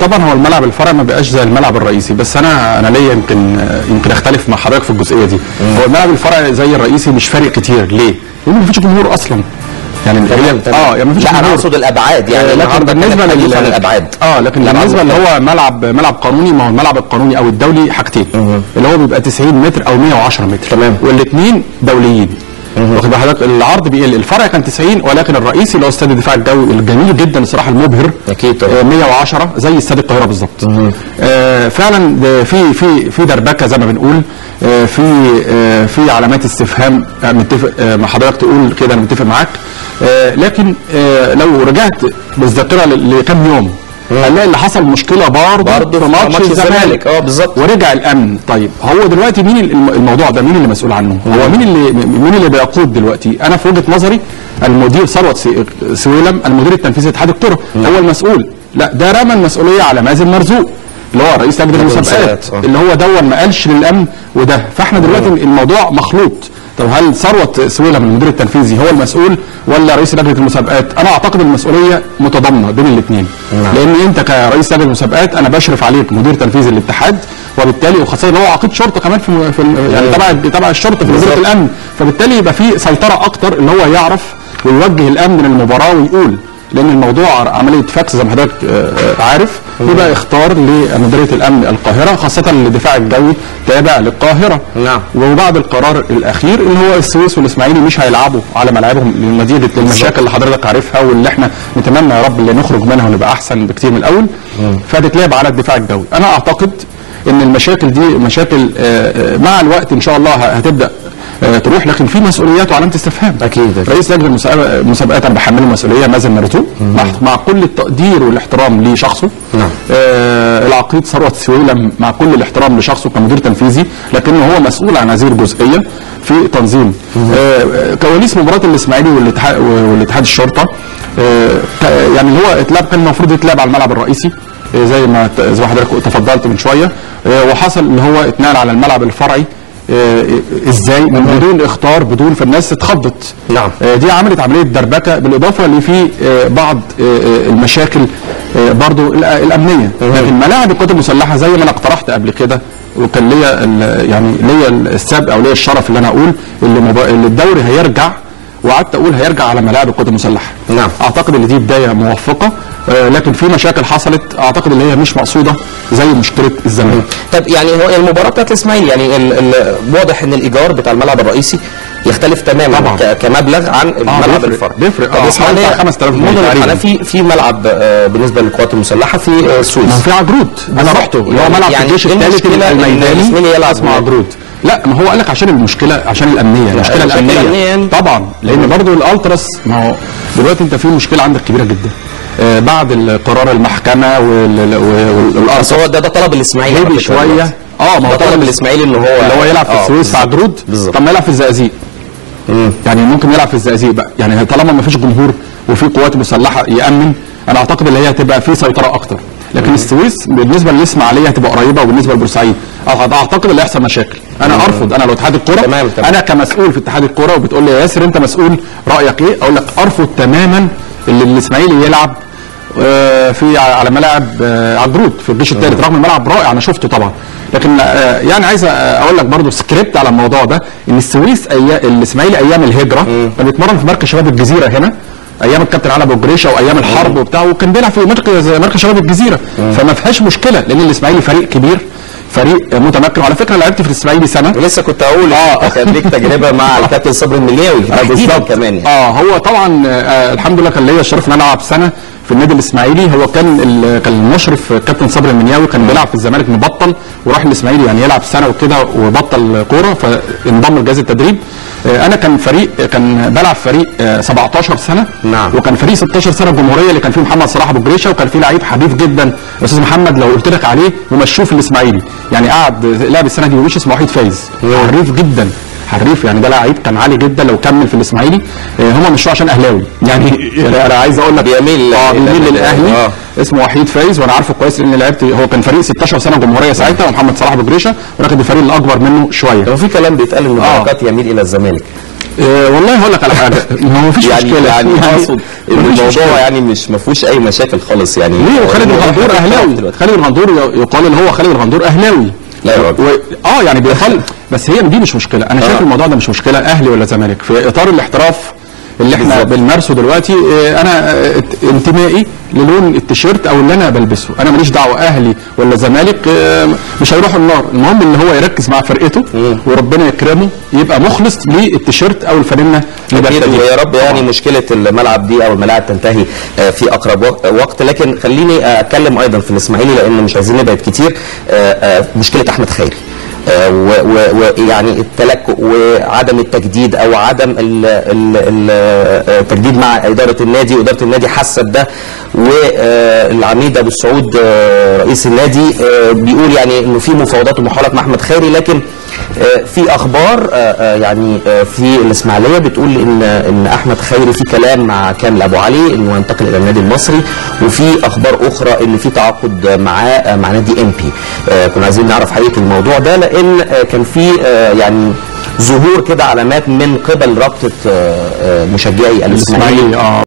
طبعا هو الملعب الفرعي ما بقاش زي الملعب الرئيسي، بس انا ليا يمكن اختلف مع حضرتك في الجزئيه دي. هو الملعب الفرعي زي الرئيسي مش فارق كتير، ليه؟ لان مفيش جمهور اصلا. يعني يعني مفيش جمهور. انا اقصد الابعاد، يعني لكن بالنسبه للابعاد لكن بالنسبه اللي هو ملعب قانوني، ما هو الملعب القانوني او الدولي حاجتين، اللي هو بيبقى 90 متر او 110 متر، تمام، والاثنين دوليين. واخد بال حضرتك؟ العرض بيقل، الفرع كان 90، ولكن الرئيسي اللي هو استاد الدفاع الجوي الجميل جدا الصراحه المبهر اكيد 110 زي استاد القاهره بالظبط. فعلا في دربكه زي ما بنقول، في علامات استفهام. متفق مع حضرتك تقول كده، انا متفق معاك. لكن لو رجعت بالذاكره لكام يوم هنلاقي اللي حصل مشكله برضه في ماتش الزمالك بالظبط، ورجع الامن. طيب هو دلوقتي مين الموضوع ده مين اللي مسؤول عنه؟ هو مين اللي بيقود دلوقتي؟ انا في وجهه نظري المدير ثروت سويلم، المدير التنفيذي اتحاد الكره، هو المسؤول. لا، ده رمى المسؤوليه على مازن مرزوق اللي هو رئيس لجنه المسابقات، اللي هو ما قالش للامن وده. فاحنا دلوقتي الموضوع مخلوط. طب هل ثروت سويلم المدير التنفيذي هو المسؤول ولا رئيس لجنه المسابقات؟ انا اعتقد المسؤوليه متضامنه بين الاثنين، لان انت كرئيس لجنه المسابقات انا بشرف عليك مدير تنفيذي الاتحاد، وبالتالي وخاصه ان هو عقيد شرطه كمان في يعني تبع الشرطه في وزاره الامن، فبالتالي يبقى في سيطره اكتر اللي هو يعرف ويوجه الامن للمباراه ويقول. لان الموضوع عمليه فاكس زي ما حضرتك عارف، يبقى اختار لمديريه الامن القاهره، خاصه الدفاع الجوي تابع للقاهره. نعم. وبعد القرار الاخير اللي هو السويس والاسماعيلي مش هيلعبوا على ملاعبهم نتيجه للمشاكل اللي حضرتك عارفها واللي احنا نتمنى يا رب اللي نخرج منها ونبقى احسن بكتير من الاول، فتتلعب على الدفاع الجوي. انا اعتقد ان المشاكل دي مشاكل مع الوقت ان شاء الله هتبدا تروح، لكن في مسؤوليات وعلامه استفهام. اكيد. رئيس لجنه المسابقات انا بحمله مسؤوليه مازن مرزوق مع كل التقدير والاحترام لشخصه. نعم. العقيد ثروت سويلم مع كل الاحترام لشخصه كمدير تنفيذي، لكنه هو مسؤول عن هذه الجزئيه في تنظيم كواليس مباراه الاسماعيلي والاتحاد الشرطه. يعني اللي هو كان المفروض يتلعب على الملعب الرئيسي زي ما حضرتك تفضلت من شويه، وحصل ان هو اتنقل على الملعب الفرعي. ازاي؟ بدون اختار، بدون، فالناس اتخضت. نعم. دي عملت عمليه دربكه، بالاضافه اللي في بعض المشاكل برضو الامنيه. لكن ملاعب القوات المسلحه زي ما انا اقترحت قبل كده، وكان ليا السبق او ليا الشرف اللي انا اقول اللي الدوري هيرجع، وقعدت اقول هيرجع على ملاعب القوات المسلحه. نعم. اعتقد ان دي بدايه موفقه، لكن في مشاكل حصلت اعتقد ان هي مش مقصوده زي مشكله الزمالك. طب يعني هو المباراه بتاعت الاسماعيلي يعني واضح ان الايجار بتاع الملعب الرئيسي يختلف تماما طبعا كمبلغ عن الملعب الفرعي. بيفرق. حوالي 5000 جنيه تقريبا. في ملعب بالنسبه للقوات المسلحه في السويس. في عجرود انا رحته، اللي هو ملعب الجيش الثالث الميداني اسمه عجرود. لا، ما هو قال لك عشان المشكله، عشان الامنيه، المشكله الامنيه طبعا، لان برضو الالتراس، ما هو دلوقتي انت في مشكله عندك كبيره جدا بعد قرار المحكمه والارص. هو ده طلب الاسماعيلي شويه. ما هو طلب الاسماعيلي ان هو يلعب في السويس في عجرود. طب ما يلعب في الزقازيق. يعني ممكن يلعب في الزقازيق بقى، يعني طالما ما فيش جمهور وفي قوات مسلحه يامن، انا اعتقد ان هي هتبقى في سيطره اكتر. لكن السويس بالنسبه للاسماعيليه هتبقى قريبه، وبالنسبه لبورسعيد اعتقد اللي هيحصل مشاكل. انا ارفض، انا لو اتحاد الكوره، انا كمسؤول في اتحاد الكوره، وبتقول لي يا ياسر انت مسؤول رايك ايه؟ اقول لك ارفض تماما اللي الاسماعيلي يلعب على ملاعب عجرود في الجيش الثالث، رغم الملعب رائع انا شفته طبعا. لكن يعني عايز اقول لك برضو سكريبت على الموضوع ده، ان السويس الاسماعيلي ايام الهجره كان بيتمرن في مركز شباب الجزيره هنا ايام الكابتن علي ابو جريشه وايام الحرب وبتاع، وكان بيلعب في مركز شباب الجزيره. فما فيهاش مشكله، لان الاسماعيلي فريق كبير، فريق متمكن. وعلى فكره لعبت في الاسماعيلي سنه، ولسه كنت اقول كان ليك تجربه مع الكابتن صبري المنياوي بالظبط كمان يعني. هو طبعا الحمد لله كان ليا الشرف ان انا العب سنه في النادي الاسماعيلي. هو كان المشرف كابتن صبري المنياوي، كان بيلعب في الزمالك مبطل وراح الاسماعيلي يعني يلعب سنه وكده وبطل كوره، فانضم لجهاز التدريب. انا كان بلعب فريق 17 سنه. نعم. وكان فريق 16 سنه الجمهوريه اللي كان فيه محمد صلاح ابو جريشه، وكان فيه لعيب حبيب جدا الاستاذ محمد، لو قلت لك عليه ومشوه في الاسماعيلي، يعني قعد لعب السنه دي ومش اسمه وحيد فايز، حريف جدا، حريف يعني، ده لعيب كان عالي جدا لو كمل في الاسماعيلي. هم مشوه عشان اهلاوي يعني انا عايز اقول لك بيميل للاهلي. اسمه وحيد فايز وانا عارفه كويس لان لعبت، هو كان فريق 16 سنه جمهوريه ساعتها، ومحمد صلاح ابو جريشه، ولكن الفريق الاكبر منه شويه. هو في كلام بيتقال ان بركات يميل الى الزمالك. والله هقول لك على حاجه، ما فيش يعني مشكله يعني اقصد ان مفيش الموضوع مشكلة. يعني مش ما فيهوش اي مشاكل خالص يعني. ليه؟ وخالد الغندور اهلاوي، خالد الغندور يقال ان هو خالد الغندور اهلاوي. لا يا راجل. يعني بيقال، بس هي دي مش مشكله، انا شايف الموضوع ده مش مشكله اهلي ولا زمالك في اطار الاحتراف اللي احنا بالظبط. بنمارسه دلوقتي. انا انتمائي للون التيشيرت او اللي انا بلبسه، انا ماليش دعوه اهلي ولا زمالك، مش هيروحوا النار، المهم ان هو يركز مع فرقته وربنا يكرمه يبقى مخلص للتيشيرت او الفانلة اللي اكيد، بيرتديها. ويا رب يعني مشكله الملعب دي او الملاعب تنتهي في اقرب وقت. لكن خليني اتكلم ايضا في الاسماعيلي لان مش عايزين نبعد كتير. مشكله احمد خيري ويعني التلكؤ وعدم التجديد او عدم التجديد مع اداره النادي، واداره النادي حست ده، والعميد ابو السعود رئيس النادي بيقول يعني انه في مفاوضات ومحاولات مع احمد خيري. لكن في اخبار يعني في الاسماعيليه بتقول ان احمد خيري في كلام مع كامل ابو علي انه ينتقل الى النادي المصري، وفي اخبار اخرى ان في تعاقد معاه مع نادي MP. كنا عايزين نعرف حقيقه الموضوع ده لان كان في يعني ظهور كده علامات من قبل رابطه مشجعي الاسماعيلي